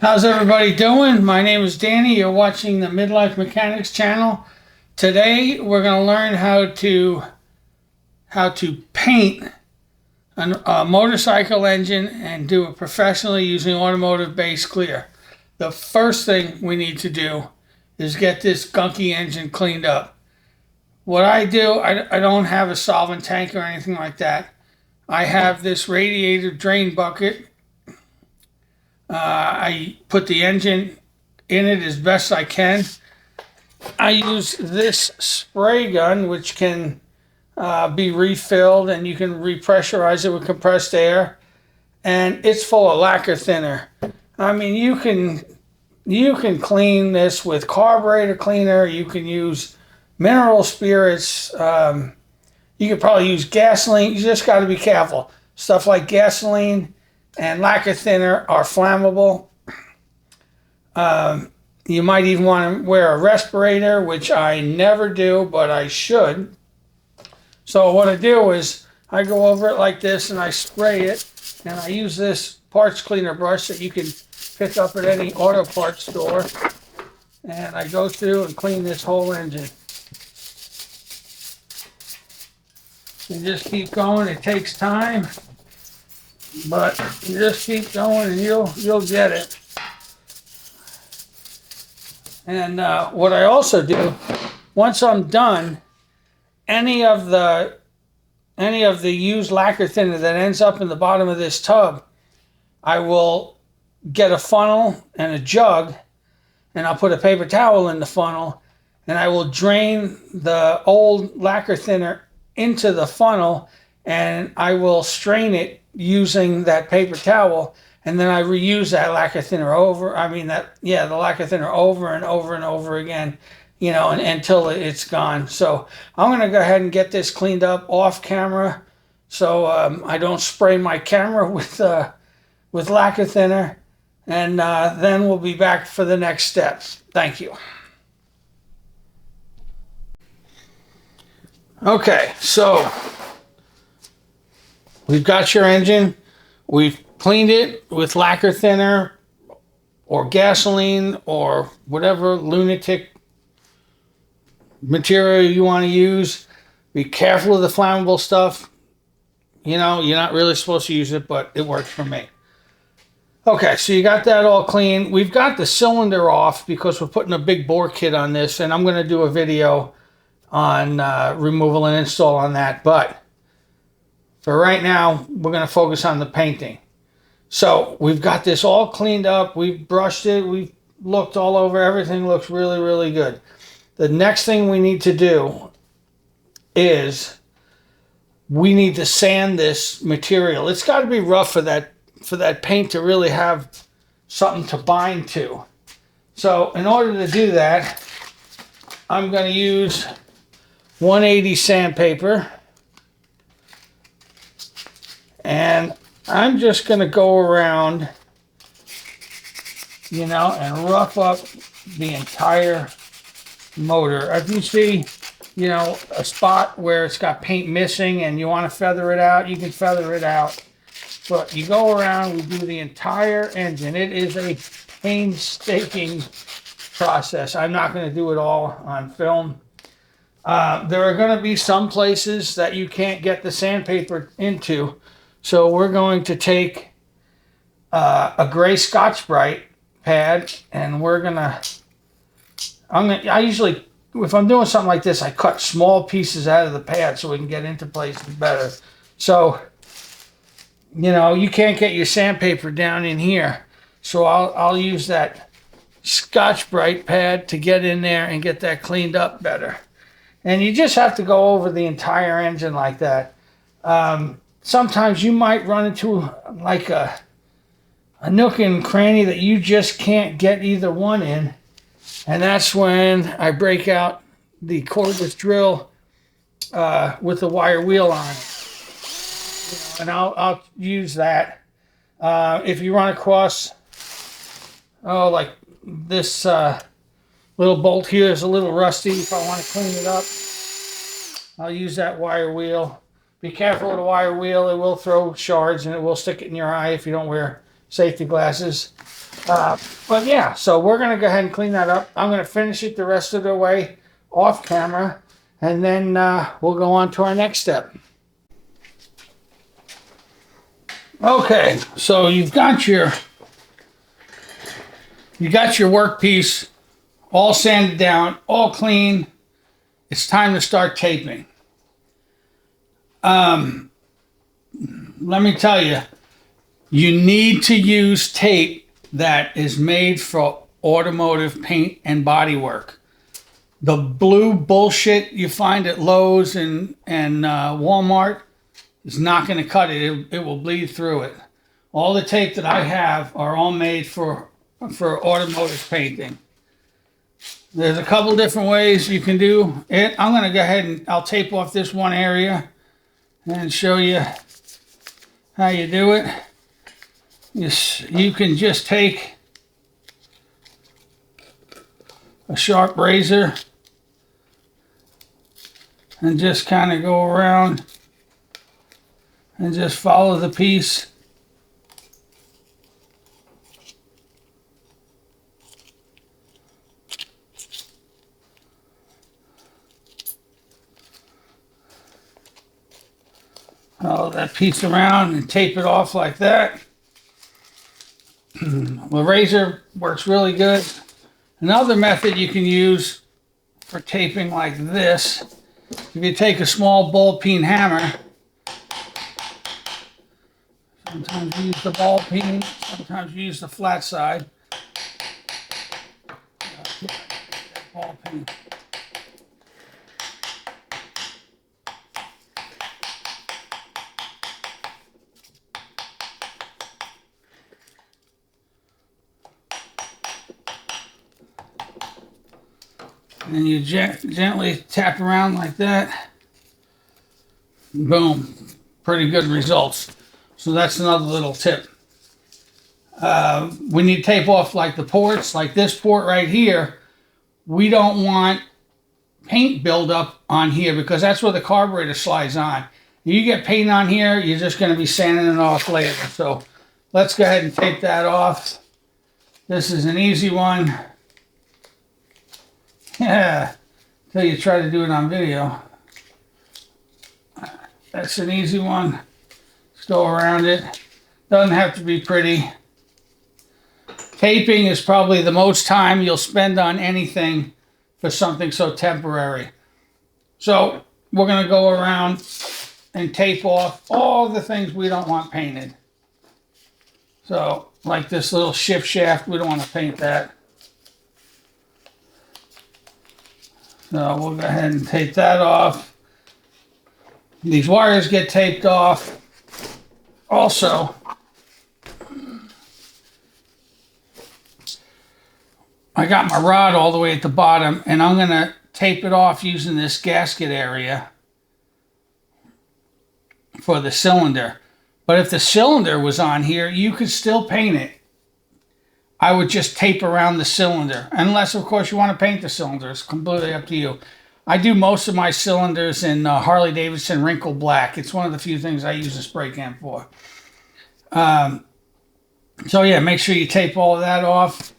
How's everybody doing? My name is Danny. You're watching the Midlife Mechanics channel. Today we're going to learn how to paint a motorcycle engine and do it professionally using Automotive Base clear. The first thing we need to do is get this gunky engine cleaned up. What I do, I don't have a solvent tank or anything like that. I have this radiator drain bucket. I put the engine in it as best I can. I use this spray gun, which can be refilled, and you can repressurize it with compressed air. And it's full of lacquer thinner. I mean, you can clean this with carburetor cleaner. You can use mineral spirits. You could probably use gasoline. You just got to be careful. Stuff like gasoline and lacquer thinner are flammable. You might even want to wear a respirator, which I never do, but I should. So what I do is I go over it like this and I spray it, and I use this parts cleaner brush that you can pick up at any auto parts store, and I go through and clean this whole engine. You just keep going. It takes time, but you just keep going and you'll get it. And what I also do, once I'm done, any of the used lacquer thinner that ends up in the bottom of this tub, I will get a funnel and a jug, and I'll put a paper towel in the funnel, and I will drain the old lacquer thinner into the funnel, and I will strain it using that paper towel, and then I reuse that lacquer thinner the lacquer thinner over and over and over again, until it's gone. So I'm going to go ahead and get this cleaned up off camera, so I don't spray my camera with lacquer thinner, and then we'll be back for the next steps. Thank you. Okay, so we've got your engine. We've cleaned it with lacquer thinner or gasoline or whatever lunatic material you want to use. Be careful of the flammable stuff. You're not really supposed to use it, but it works for me. Okay, so you got that all clean. We've got the cylinder off because we're putting a big bore kit on this, and I'm going to do a video on removal and install on that. But for right now, we're going to focus on the painting. So we've got this all cleaned up. We've brushed it. We've looked all over. Everything looks really, really good. The next thing we need to do is we need to sand this material. It's got to be rough for that paint to really have something to bind to. So in order to do that, I'm going to use 180 sandpaper, and I'm just going to go around, and rough up the entire motor. If you see, a spot where it's got paint missing and you want to feather it out, you can feather it out. But you go around, we do the entire engine. It is a painstaking process. I'm not going to do it all on film. There are going to be some places that you can't get the sandpaper into. So we're going to take a gray Scotch-Brite pad, and I usually, if I'm doing something like this, I cut small pieces out of the pad so we can get into places better. So, you can't get your sandpaper down in here. So I'll use that Scotch-Brite pad to get in there and get that cleaned up better. And you just have to go over the entire engine like that. Sometimes you might run into like a nook and cranny that you just can't get either one in. And that's when I break out the cordless drill with the wire wheel on it. And I'll use that. If you run across, like this little bolt here is a little rusty. If I want to clean it up, I'll use that wire wheel. Be careful with the wire wheel. It will throw shards and it will stick it in your eye if you don't wear safety glasses. But yeah, so we're going to go ahead and clean that up. I'm going to finish it the rest of the way off camera, and then we'll go on to our next step. Okay, so you got your workpiece all sanded down, all clean. It's time to start taping. Let me tell you, you need to use tape that is made for automotive paint and body work. The blue bullshit you find at Lowe's and Walmart is not going to cut it. It will bleed through it. All the tape that I have are all made for automotive painting. There's a couple different ways you can do it. I'm going to go ahead and I'll tape off this one area and show you how you do it. You can just take a sharp razor and just kind of go around and just follow the piece. Follow that piece around and tape it off like that. The razor works really good. Another method you can use for taping like this, if you take a small ball peen hammer, sometimes you use the ball peen, sometimes you use the flat side. Ball peen. And you gently tap around like that. Boom. Pretty good results. So that's another little tip. We need to tape off like the ports, like this port right here. We don't want paint buildup on here because that's where the carburetor slides on. You get paint on here, you're just going to be sanding it off later. So let's go ahead and tape that off. This is an easy one. Yeah, until you try to do it on video. That's an easy one. Just go around it. Doesn't have to be pretty. Taping is probably the most time you'll spend on anything for something so temporary. So we're going to go around and tape off all the things we don't want painted. So like this little shift shaft, we don't want to paint that. So we'll go ahead and tape that off. These wires get taped off. Also, I got my rod all the way at the bottom, and I'm going to tape it off using this gasket area for the cylinder. But if the cylinder was on here, you could still paint it. I would just tape around the cylinder, unless, of course, you want to paint the cylinder. It's completely up to you. I do most of my cylinders in Harley-Davidson Wrinkle Black. It's one of the few things I use a spray can for. So, yeah, make sure you tape all of that off.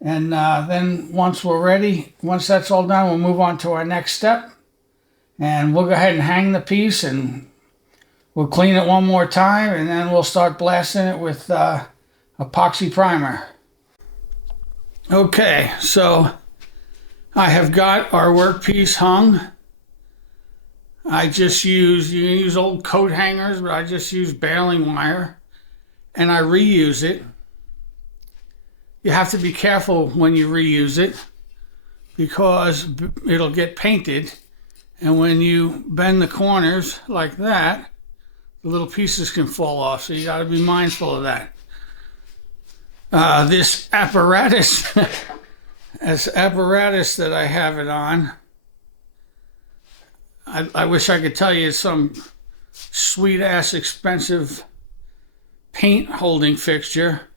And then once we're ready, once that's all done, we'll move on to our next step. And we'll go ahead and hang the piece, and we'll clean it one more time, and then we'll start blasting it with epoxy primer. Okay, so I have got our workpiece hung. I just use, you can use old coat hangers, but I just use baling wire, and I reuse it. You have to be careful when you reuse it because it'll get painted, and when you bend the corners like that, the little pieces can fall off, so you got to be mindful of that. This apparatus, that I have it on, I wish I could tell you it's some sweet-ass expensive paint holding fixture,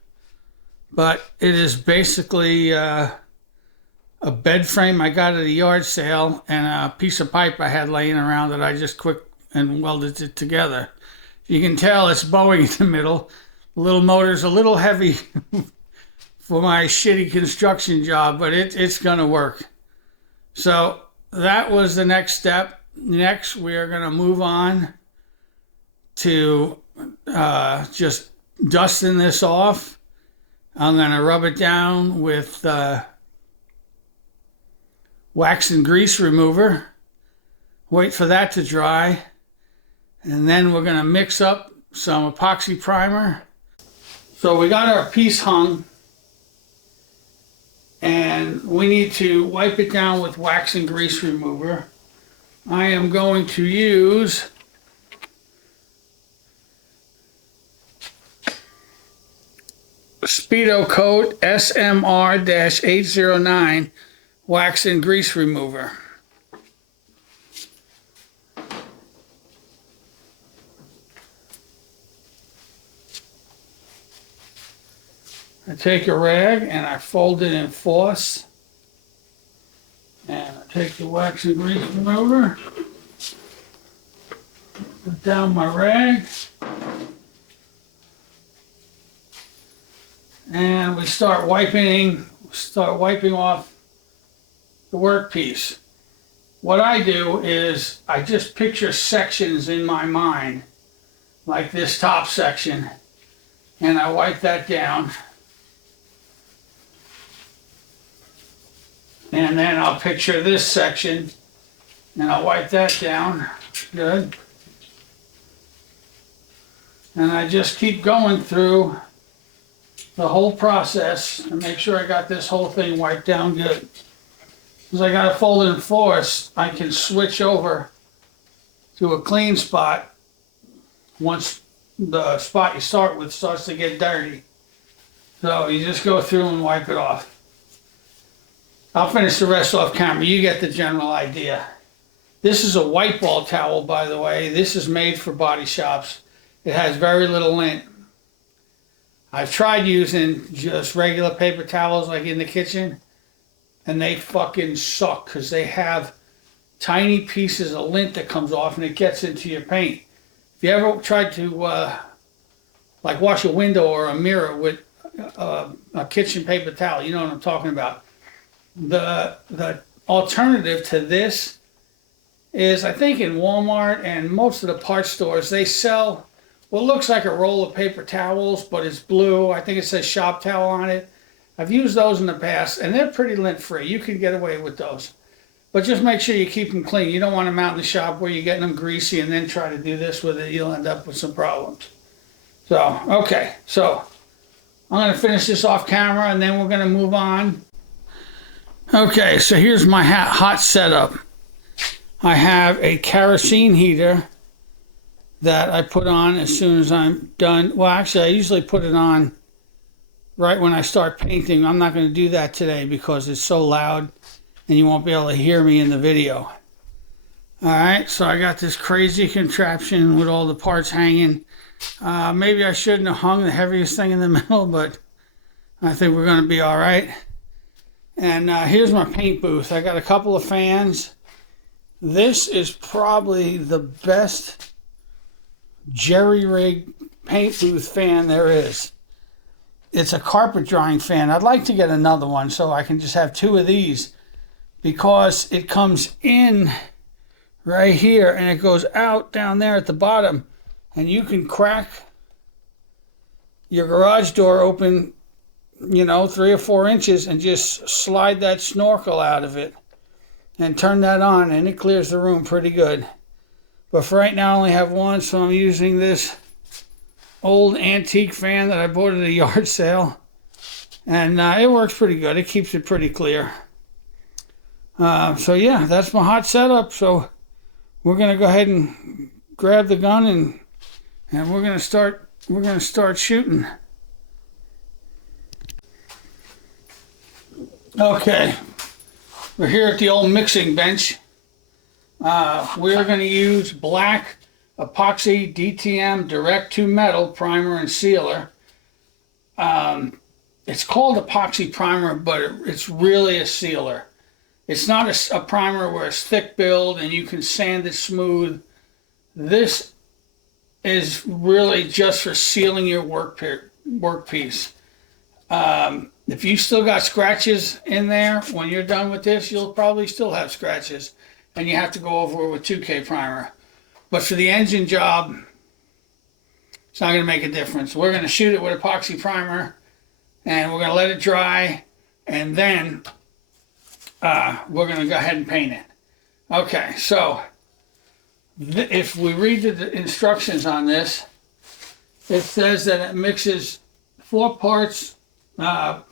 but it is basically a bed frame I got at a yard sale and a piece of pipe I had laying around that I just quick and welded it together. You can tell it's bowing in the middle. little motor's a little heavy for my shitty construction job, but it's gonna work. So that was the next step. Next, we are gonna move on to just dusting this off. I'm gonna rub it down with wax and grease remover. Wait for that to dry. And then we're gonna mix up some epoxy primer. So we got our piece hung, and we need to wipe it down with wax and grease remover. I am going to use Speedokote SMR-809 wax and grease remover. I take a rag and I fold it in fourths, and I take the wax and grease remover, put down my rag, and we start wiping off the workpiece. What I do is I just picture sections in my mind, like this top section, and I wipe that down. And then I'll picture this section, and I'll wipe that down. Good. And I just keep going through the whole process and make sure I got this whole thing wiped down good. Because I got it folded in fourths, I can switch over to a clean spot once the spot you start with starts to get dirty. So you just go through and wipe it off. I'll finish the rest off camera. You get the general idea. This is a white ball towel, by the way. This is made for body shops. It has very little lint. I've tried using just regular paper towels like in the kitchen, and they fucking suck because they have tiny pieces of lint that comes off and it gets into your paint. If you ever tried to like wash a window or a mirror with a kitchen paper towel, you know what I'm talking about. The alternative to this is, I think in Walmart and most of the parts stores, they sell what looks like a roll of paper towels, but it's blue. I think it says shop towel on it. I've used those in the past, and they're pretty lint-free. You can get away with those. But just make sure you keep them clean. You don't want them out in the shop where you're getting them greasy and then try to do this with it. You'll end up with some problems. So, okay. So, I'm going to finish this off camera, and then we're going to move on. Okay, so here's my hot setup. I have a kerosene heater that I put on as soon as I'm done. Well, actually, I usually put it on right when I start painting. I'm not going to do that today because it's so loud and you won't be able to hear me in the video. Alright, so I got this crazy contraption with all the parts hanging. Maybe I shouldn't have hung the heaviest thing in the middle, but I think we're going to be alright. And here's my paint booth. I got a couple of fans. This is probably the best jerry-rig paint booth fan there is. It's a carpet drying fan. I'd like to get another one so I can just have two of these, because it comes in right here and it goes out down there at the bottom, and you can crack your garage door open, you know, 3 or 4 inches and just slide that snorkel out of it and turn that on, and it clears the room pretty good. But for right now I only have one, so I'm using this old antique fan that I bought at a yard sale, and it works pretty good. It keeps it pretty clear. So yeah, that's my hot setup. So we're gonna go ahead and grab the gun and we're gonna start shooting. Okay, we're here at the old mixing bench. We're going to use black epoxy DTM direct to metal primer and sealer. It's called epoxy primer, but it's really a sealer. It's not a primer where it's thick build and you can sand it smooth. This is really just for sealing your work workpiece. If you still got scratches in there when you're done with this, you'll probably still have scratches, and you have to go over it with 2K primer. But for the engine job, it's not going to make a difference. We're going to shoot it with epoxy primer, and we're going to let it dry, and then we're going to go ahead and paint it. Okay, so if we read the instructions on this, it says that it mixes 4 parts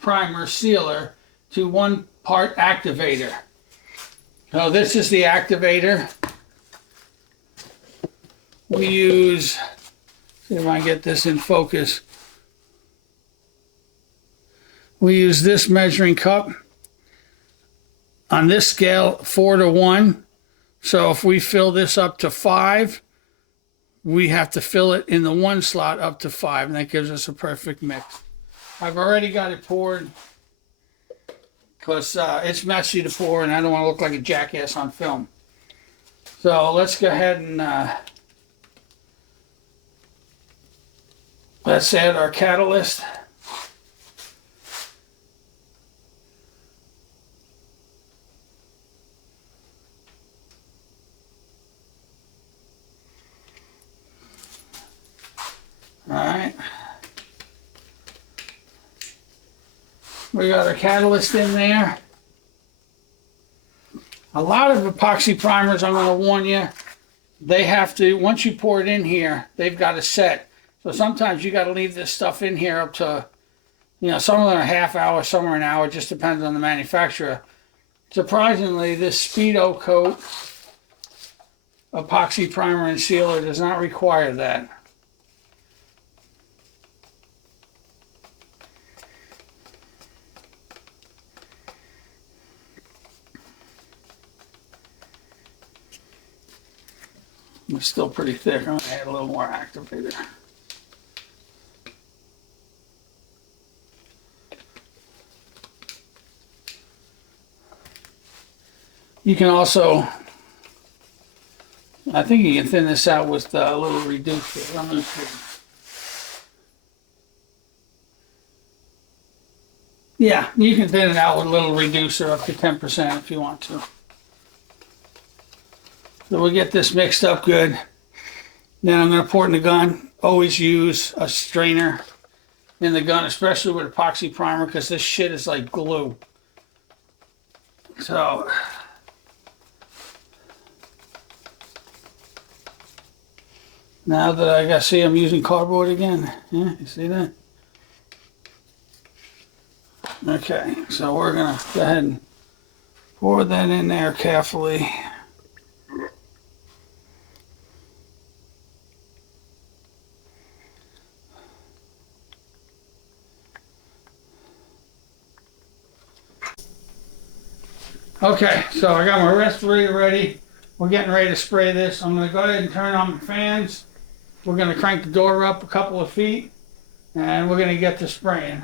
primer sealer to 1 part activator. So this is the activator. We use, see if I can get this in focus. We use this measuring cup. On this scale, 4 to 1. So if we fill this up to 5, we have to fill it in the 1 slot up to 5, and that gives us a perfect mix. I've already got it poured because it's messy to pour, and I don't want to look like a jackass on film. So let's go ahead and let's add our catalyst. All right. We got our catalyst in there. A lot of epoxy primers, I'm going to warn you, they have to, once you pour it in here, they've got to set. So sometimes you got to leave this stuff in here up to, you know, some of them are half hour, some are an hour, just depends on the manufacturer. Surprisingly, this Speedokote epoxy primer and sealer does not require that. It's still pretty thick. I'm going to add a little more activator. You can also, I think you can thin this out with a little reducer. I'm going to, yeah, you can thin it out with a little reducer up to 10% if you want to. So we'll get this mixed up good. Then I'm going to pour it in the gun. Always use a strainer in the gun, especially with epoxy primer, because this shit is like glue. So now that I got, see I'm using cardboard again. Yeah, you see that? Okay, so we're going to go ahead and pour that in there carefully. Okay, so I got my respirator ready. We're getting ready to spray this. I'm going to go ahead and turn on the fans. We're going to crank the door up a couple of feet, and we're going to get to spraying.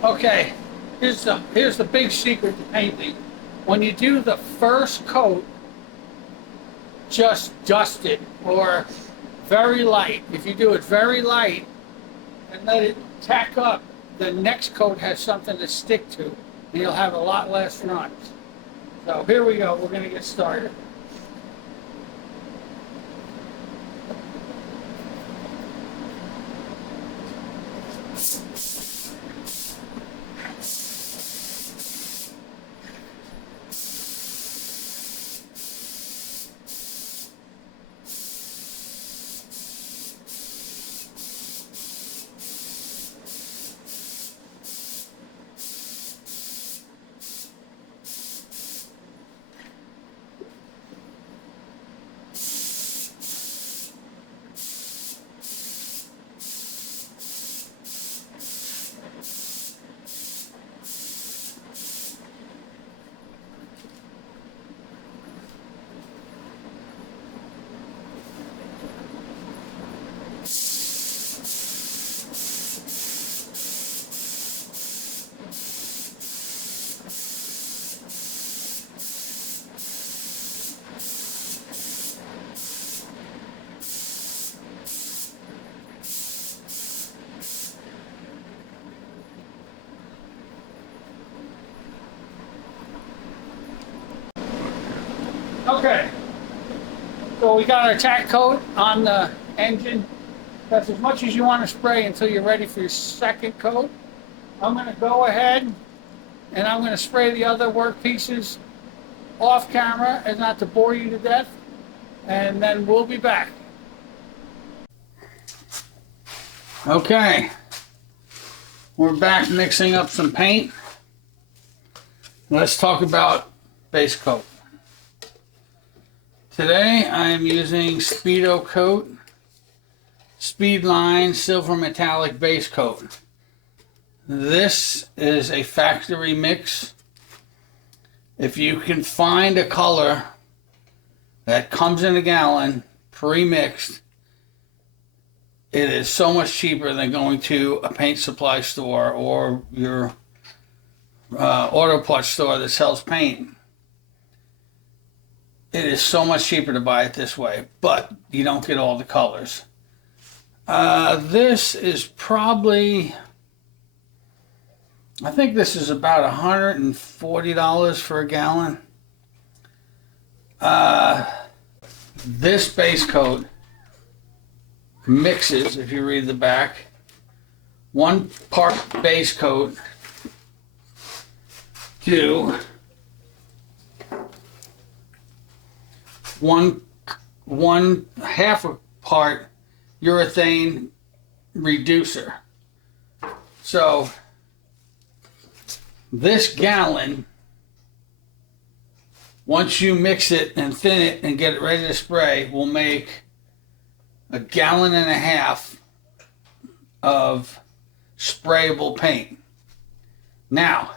Okay, here's the big secret to painting. When you do the first coat, just dust it, or very light. If you do it very light and let it tack up, the next coat has something to stick to, and you'll have a lot less runs. So here we go, we're going to get started. Okay, so we got our tack coat on the engine. That's as much as you want to spray until you're ready for your second coat. I'm going to go ahead and I'm going to spray the other work pieces off camera as not to bore you to death, and then we'll be back. Okay, we're back mixing up some paint. Let's talk about base coat. Today I am using Speedokote Speedline Silver Metallic Base Coat. This is a factory mix. If you can find a color that comes in a gallon pre-mixed, it is so much cheaper than going to a paint supply store or your auto parts store that sells paint. It is so much cheaper to buy it this way, but you don't get all the colors. This is probably, I think this is about $140 for a gallon. This base coat mixes, if you read the back, 1 part base coat to one half a part urethane reducer. So this gallon, once you mix it and thin it and get it ready to spray, will make 1.5 gallons of sprayable paint. Now,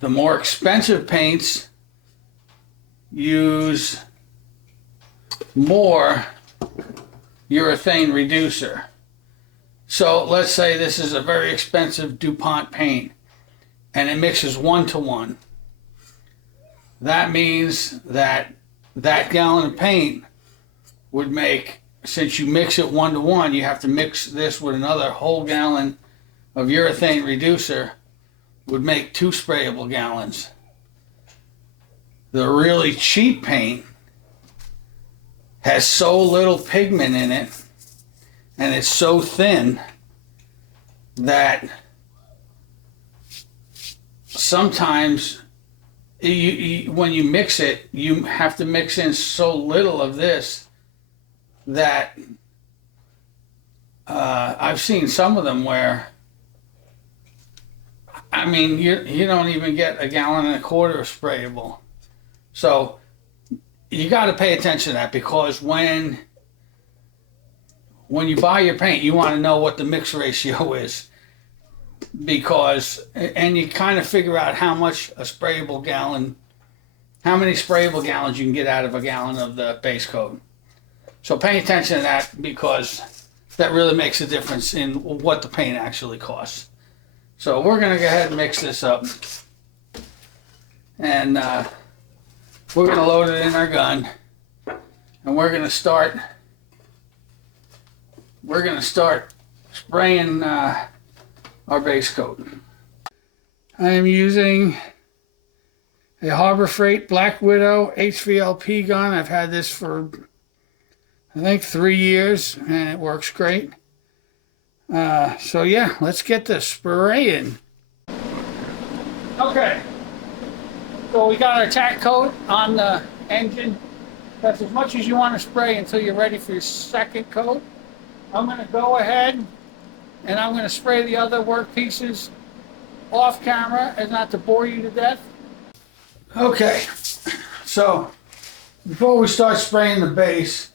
the more expensive paints use more urethane reducer. So let's say this is a very expensive DuPont paint and it mixes 1-to-1. That means that gallon of paint would make, since you mix it 1-to-1, you have to mix this with another whole gallon of urethane reducer, would make 2 sprayable gallons. The really cheap paint has so little pigment in it and it's so thin that sometimes when you mix it, you have to mix in so little of this that I've seen some of them where, I mean, you don't even get 1.25 gallons of sprayable. So you got to pay attention to that, because when you buy your paint, you want to know what the mix ratio is, because, and you kind of figure out how much a sprayable gallon, how many sprayable gallons you can get out of 1 gallon of the base coat. So pay attention to that, because that really makes a difference in what the paint actually costs. So we're going to go ahead and mix this up, and we're going to load it in our gun, and we're going to start spraying our base coat. I am using a Harbor Freight Black Widow HVLP gun. I've had this for, I think, 3 years, and it works great. So yeah, let's get this spraying. Okay, so we got our tack coat on the engine. That's as much as you want to spray until you're ready for your second coat. I'm going to go ahead and I'm going to spray the other work pieces off camera as not to bore you to death. Okay, so before we start spraying the base,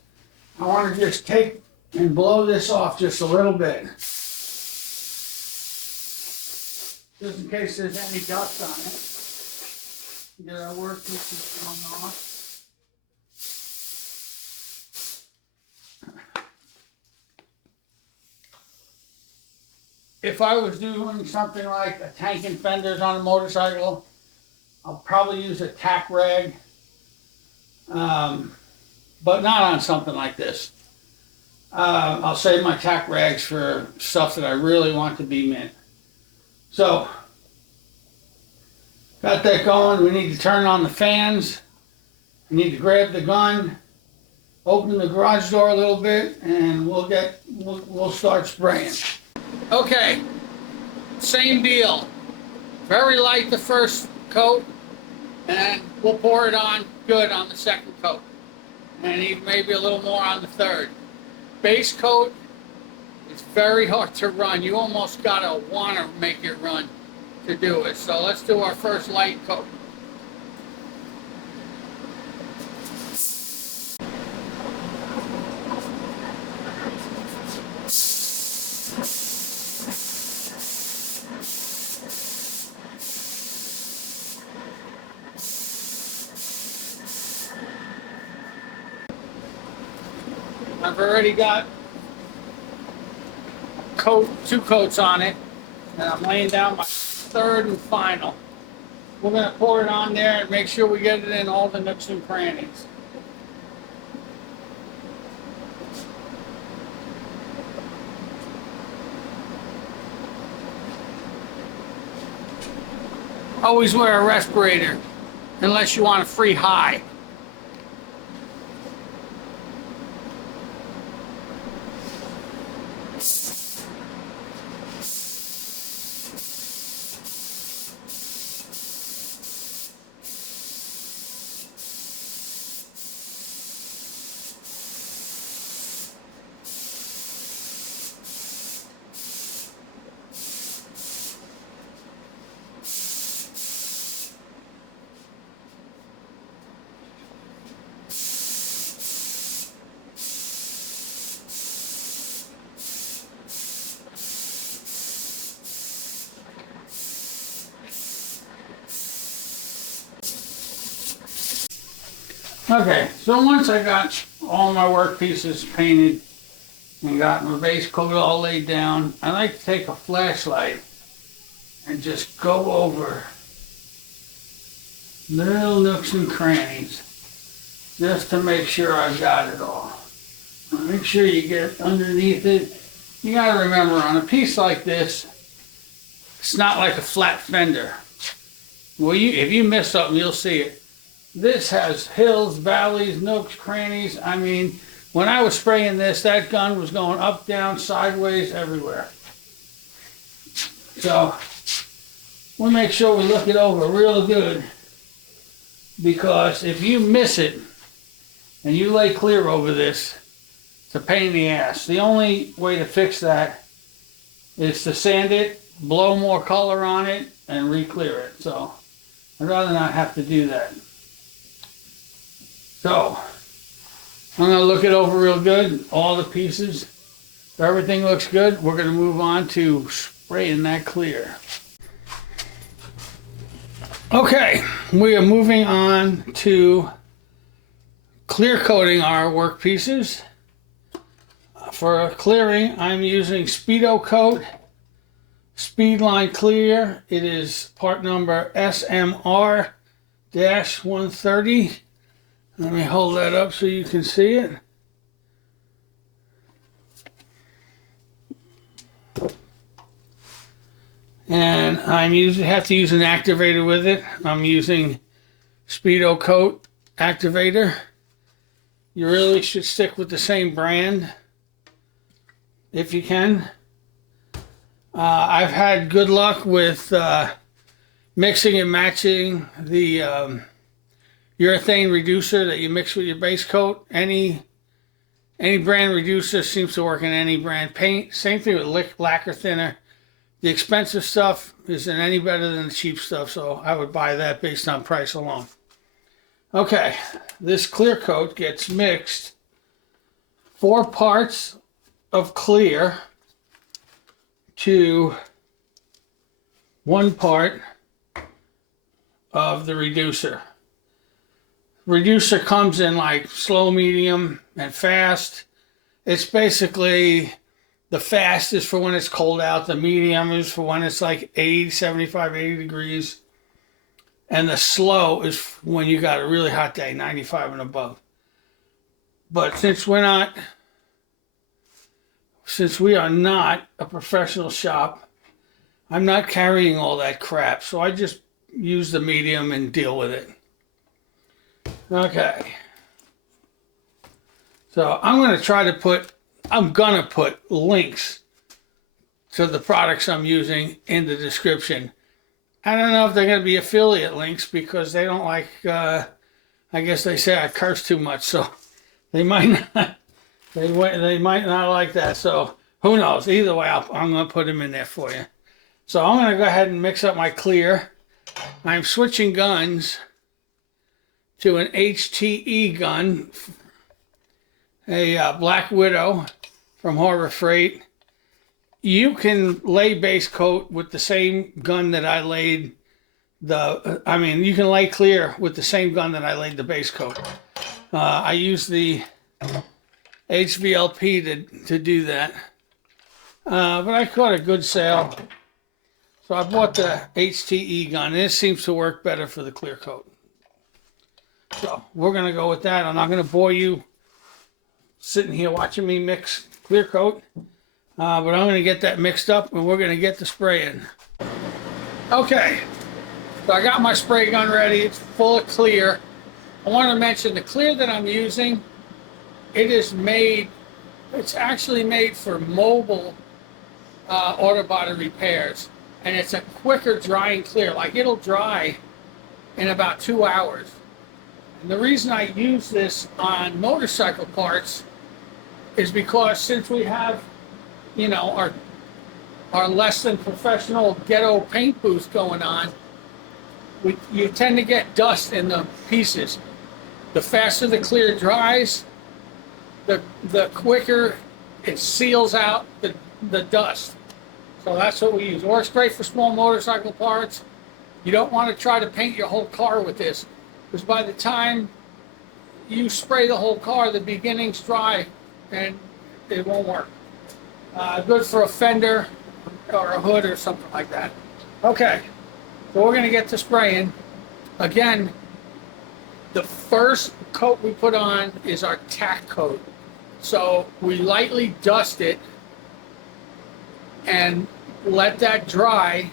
I want to just take and blow this off just a little bit, just in case there's any dust on it. Get our work pieces going off. If I was doing something like a tank and fenders on a motorcycle, I'll probably use a tack rag, but not on something like this. I'll save my tack rags for stuff that I really want to be mint. So, got that going. We need to turn on the fans. You need to grab the gun, open the garage door a little bit, and we'll start spraying. Okay, same deal. Very light the first coat, and we'll pour it on good on the second coat, and even maybe a little more on the third. Base coat is very hard to run. You almost gotta wanna make it run to do it. So let's do our first light coat. I've already got two coats on it, and I'm laying down my third and final. We're going to pour it on there and make sure we get it in all the nooks and crannies. Always wear a respirator unless you want a free high. Okay, so once I got all my work pieces painted and got my base coat all laid down, I like to take a flashlight and just go over little nooks and crannies just to make sure I've got it all. Make sure you get underneath it. You gotta remember, on a piece like this, it's not like a flat fender. Well, if you miss something, you'll see it. This has hills, valleys, nooks, crannies. I mean, when I was spraying this, that gun was going up, down, sideways, everywhere. So we'll make sure we look it over real good, because if you miss it and you lay clear over this, it's a pain in the ass. The only way to fix that is to sand it, blow more color on it, and re-clear it. So I'd rather not have to do that. So I'm going to look it over real good, all the pieces. If everything looks good, we're going to move on to spraying that clear. Okay, we are moving on to clear coating our work pieces. For clearing, I'm using Speedokote Speedline Clear. It is part number SMR-130. Let me hold that up so you can see it. And have to use an activator with it. I'm using Speedokote activator. You really should stick with the same brand if you can. I've had good luck with mixing and matching the urethane reducer that you mix with your base coat. Any brand reducer seems to work in any brand paint. Same thing with lacquer thinner. The expensive stuff isn't any better than the cheap stuff, so I would buy that based on price alone. Okay, this clear coat gets mixed 4 parts of clear to 1 part of the reducer. Reducer comes in like slow, medium, and fast. It's basically, the fast is for when it's cold out, the medium is for when it's like 75, 80 degrees, and the slow is when you got a really hot day, 95 and above. But since we are not a professional shop, I'm not carrying all that crap, so I just use the medium and deal with it. Okay. So I'm going to put links to the products I'm using in the description. I don't know if they're going to be affiliate links because they don't like, I guess they say I curse too much, so they might not, they might not like that. So who knows? Either way, I'm going to put them in there for you. So I'm going to go ahead and mix up my clear. I'm switching guns to an HTE gun, a Black Widow from Harbor Freight. You can lay base coat with the same gun that I laid you can lay clear with the same gun that I laid the base coat. I use the HVLP to do that. But I caught a good sale. So I bought the HTE gun. This seems to work better for the clear coat. So we're going to go with that. I'm not going to bore you sitting here watching me mix clear coat. But I'm going to get that mixed up and we're going to get the spray in. Okay, so I got my spray gun ready. It's full of clear. I want to mention the clear that I'm using, it's actually made for mobile auto body repairs. And it's a quicker drying clear. Like it'll dry in about 2 hours. And the reason I use this on motorcycle parts is because since we have our less than professional ghetto paint booth going on, you tend to get dust in the pieces. The faster the clear dries, the quicker it seals out the dust. So that's what we use. Or it's great for small motorcycle parts. You don't want to try to paint your whole car with this, because by the time you spray the whole car, the beginning's dry and it won't work. Good for a fender or a hood or something like that. Okay, so we're going to get to spraying. Again, the first coat we put on is our tack coat. So we lightly dust it and let that dry.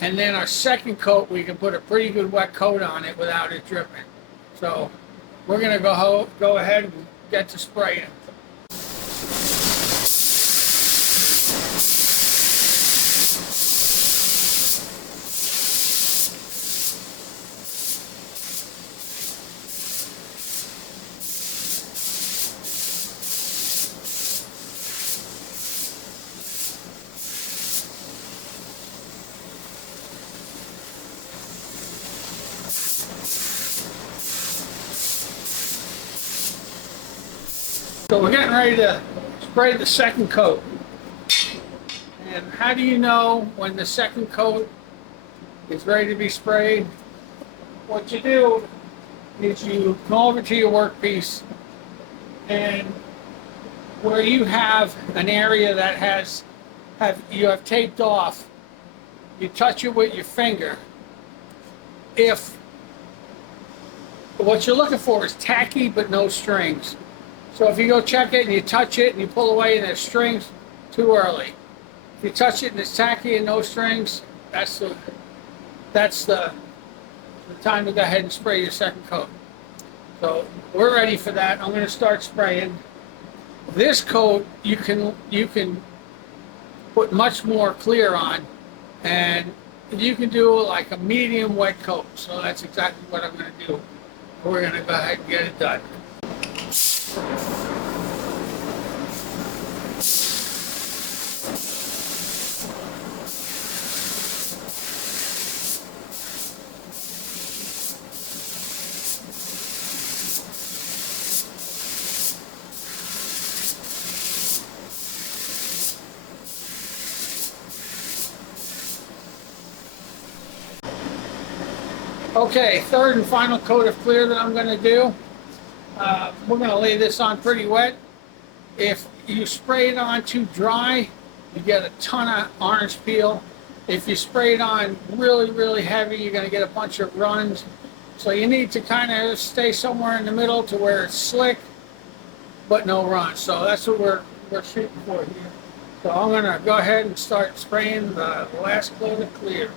And then our second coat, we can put a pretty good wet coat on it without it dripping. So we're going to go ahead and get to spraying. So we're getting ready to spray the second coat. And how do you know when the second coat is ready to be sprayed? What you do is you go over to your workpiece, and where you have an area that you have taped off, you touch it with your finger. If what you're looking for is tacky but no strings. So if you go check it and you touch it and you pull away and there's strings, too early. If you touch it and it's tacky and no strings, that's the time to go ahead and spray your second coat. So we're ready for that. I'm going to start spraying. This coat you can put much more clear on, and you can do like a medium wet coat. So that's exactly what I'm going to do. We're going to go ahead and get it done. Okay, third and final coat of clear that I'm going to do. We're going to lay this on pretty wet. If you spray it on too dry, you get a ton of orange peel. If you spray it on really, really heavy, you're going to get a bunch of runs. So you need to kind of stay somewhere in the middle to where it's slick, but no runs. So that's what we're shooting for here. So I'm going to go ahead and start spraying the last coat of clear.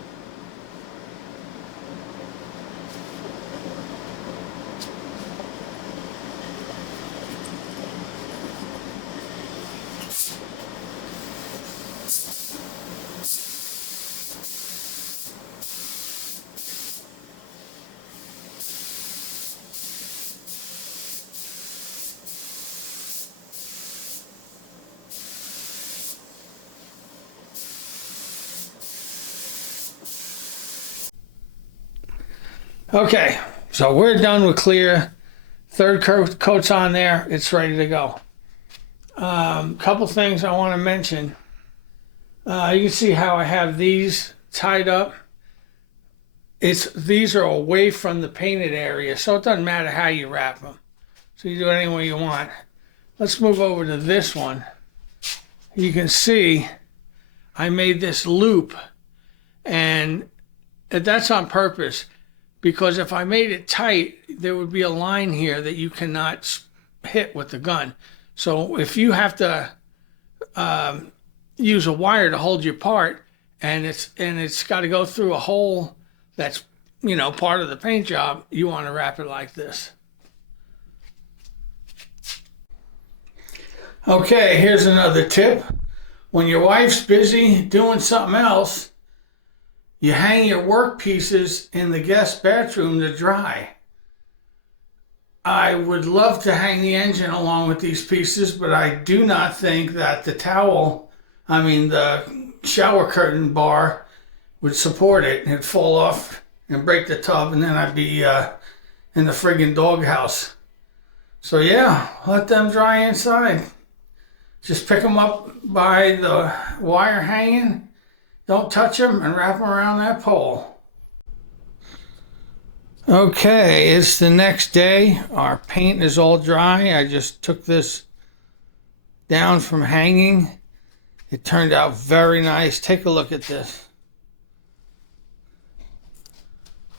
Okay, so we're done with clear. Third coat's on there. It's ready to go. Couple things I want to mention. You can see how I have these tied up. These are away from the painted area, so it doesn't matter how you wrap them. So you do it any way you want. Let's move over to this one. You can see I made this loop, and that's on purpose, because if I made it tight, there would be a line here that you cannot hit with the gun. So if you have to use a wire to hold your part, and it's got to go through a hole that's, you know, part of the paint job, you want to wrap it like this. Okay, here's another tip. When your wife's busy doing something else, you hang your work pieces in the guest bathroom to dry. I would love to hang the engine along with these pieces, but I do not think that the shower curtain bar would support it. It'd fall off and break the tub, and then I'd be in the friggin' doghouse. So yeah, let them dry inside. Just pick them up by the wire hanging, don't touch them, and wrap them around that pole. Okay, it's the next day. Our paint is all dry. I just took this down from hanging. It turned out very nice. Take a look at this.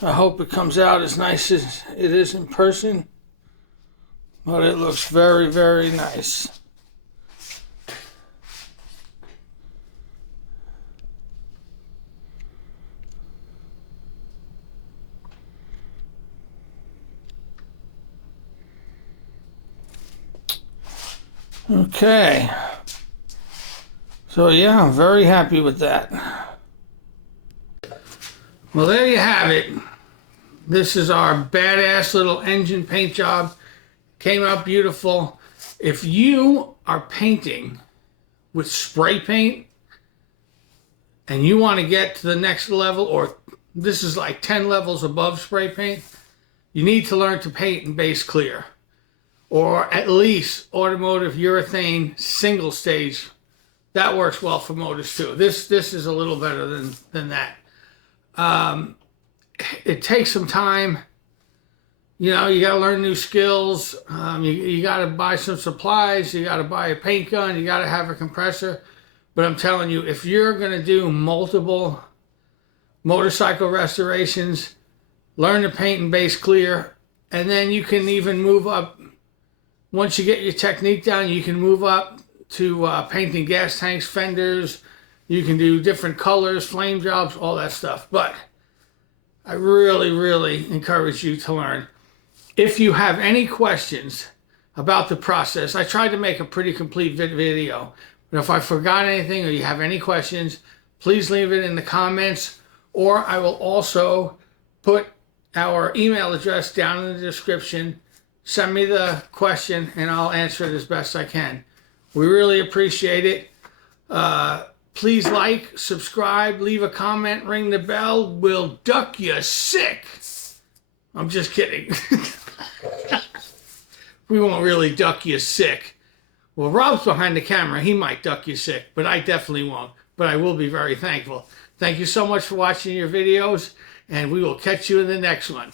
I hope it comes out as nice as it is in person, but it looks very, very nice. Okay, so yeah, I'm very happy with that. Well, there you have it. This is our badass little engine paint job. Came out beautiful. If you are painting with spray paint and you want to get to the next level, or this is like 10 levels above spray paint, you need to learn to paint in base clear, or at least automotive urethane single stage. That works well for motors too. This is a little better than that. It takes some time. You know, you got to learn new skills. You got to buy some supplies. You got to buy a paint gun. You got to have a compressor. But I'm telling you, if you're going to do multiple motorcycle restorations, learn to paint in base clear, and then you can even move up. Once you get your technique down, you can move up to painting gas tanks, fenders. You can do different colors, flame jobs, all that stuff. But I really, really encourage you to learn. If you have any questions about the process, I tried to make a pretty complete video. But if I forgot anything or you have any questions, please leave it in the comments. Or I will also put our email address down in the description. Send me the question and I'll answer it as best I can. We really appreciate it. Please like, subscribe, leave a comment, ring the bell. We'll duck you sick. I'm just kidding. We won't really duck you sick. Well, Rob's behind the camera. He might duck you sick, but I definitely won't. But I will be very thankful. Thank you so much for watching your videos, and we will catch you in the next one.